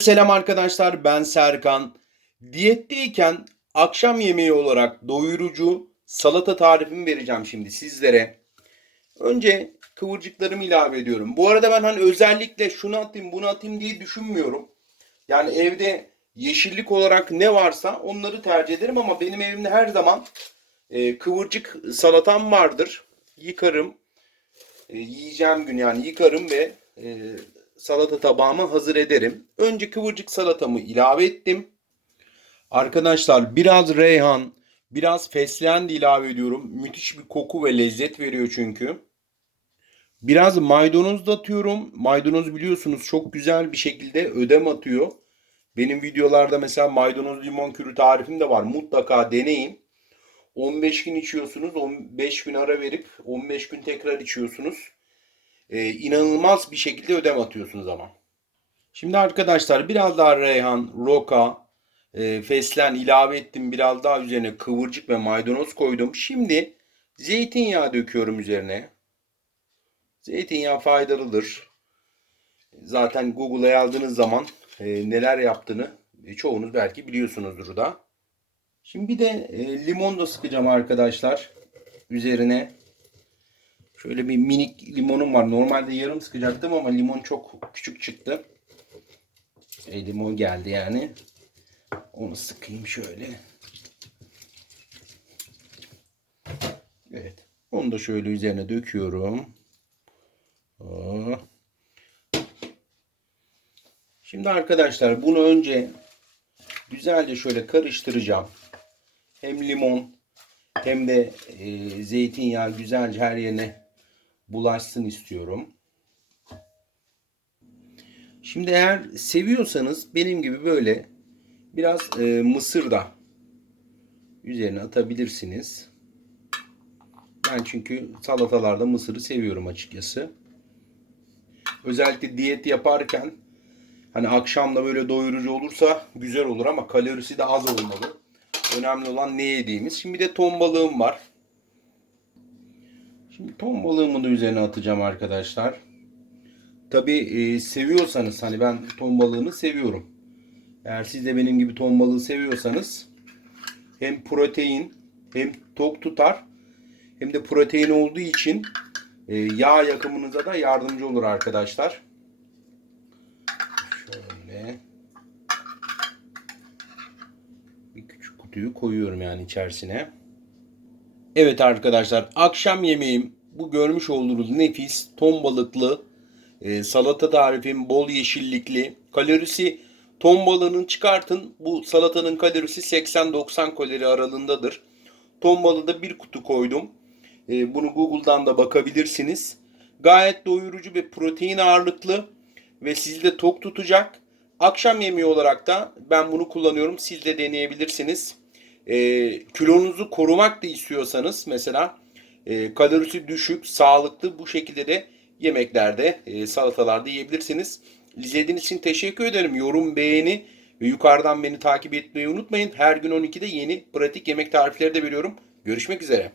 Selam arkadaşlar, ben Serkan. Diyetteyken akşam yemeği olarak doyurucu salata tarifimi vereceğim şimdi sizlere. Önce kıvırcıklarımı ilave ediyorum. Bu arada ben hani özellikle şunu atayım bunu atayım diye düşünmüyorum. Yani evde yeşillik olarak ne varsa onları tercih ederim ama benim evimde her zaman kıvırcık salatam vardır. Yıkarım, yiyeceğim gün yani yıkarım ve salata tabağımı hazır ederim. Önce kıvırcık salatamı ilave ettim. Arkadaşlar biraz reyhan, biraz fesleğen de ilave ediyorum. Müthiş bir koku ve lezzet veriyor çünkü. Biraz maydanoz da atıyorum. Maydanoz biliyorsunuz çok güzel bir şekilde ödem atıyor. Benim videolarda mesela maydanoz limon kürü tarifim de var. Mutlaka deneyin. 15 gün içiyorsunuz. 15 gün ara verip 15 gün tekrar içiyorsunuz. İnanılmaz bir şekilde ödem atıyorsunuz ama. Şimdi arkadaşlar biraz daha reyhan, roka, fesleğen ilave ettim. Biraz daha üzerine kıvırcık ve maydanoz koydum. Şimdi zeytinyağı döküyorum üzerine. Zeytinyağı faydalıdır. Zaten Google'a yazdığınız zaman neler yaptığını çoğunuz belki biliyorsunuzdur da. Şimdi bir de limon da sıkacağım arkadaşlar üzerine. Şöyle bir minik limonum var. Normalde yarım sıkacaktım ama limon çok küçük çıktı. Limon geldi yani. Onu sıkayım şöyle. Evet. Onu da şöyle üzerine döküyorum. Oh. Şimdi arkadaşlar bunu önce güzelce şöyle karıştıracağım. Hem limon hem de zeytinyağı güzelce her yerine bulaşsın istiyorum. Şimdi eğer seviyorsanız benim gibi böyle biraz mısır da üzerine atabilirsiniz. Ben çünkü salatalarda mısırı seviyorum açıkçası. Özellikle diyet yaparken hani akşam da böyle doyurucu olursa güzel olur ama kalorisi de az olmalı. Önemli olan ne yediğimiz. Şimdi bir de ton balığım var. Şimdi ton balığımı da üzerine atacağım arkadaşlar. Tabii seviyorsanız hani ben ton balığını seviyorum. Eğer siz de benim gibi ton balığı seviyorsanız hem protein hem tok tutar hem de protein olduğu için yağ yakımınıza da yardımcı olur arkadaşlar. Şöyle bir küçük kutuyu koyuyorum yani içerisine. Evet arkadaşlar akşam yemeğim bu görmüş olduğunuz nefis ton balıklı salata tarifim bol yeşillikli. Kalorisi ton balığının çıkartın bu salatanın kalorisi 80-90 kalori aralığındadır. Ton balığı da bir kutu koydum. Bunu Google'dan da bakabilirsiniz. Gayet doyurucu ve protein ağırlıklı ve sizi de tok tutacak. Akşam yemeği olarak da ben bunu kullanıyorum. Siz de deneyebilirsiniz. Kilonuzu korumak da istiyorsanız mesela kalorisi düşük, sağlıklı bu şekilde de yemeklerde, salatalarda yiyebilirsiniz. İzlediğiniz için teşekkür ederim. Yorum, beğeni ve yukarıdan beni takip etmeyi unutmayın. Her gün 12'de yeni pratik yemek tarifleri de veriyorum. Görüşmek üzere.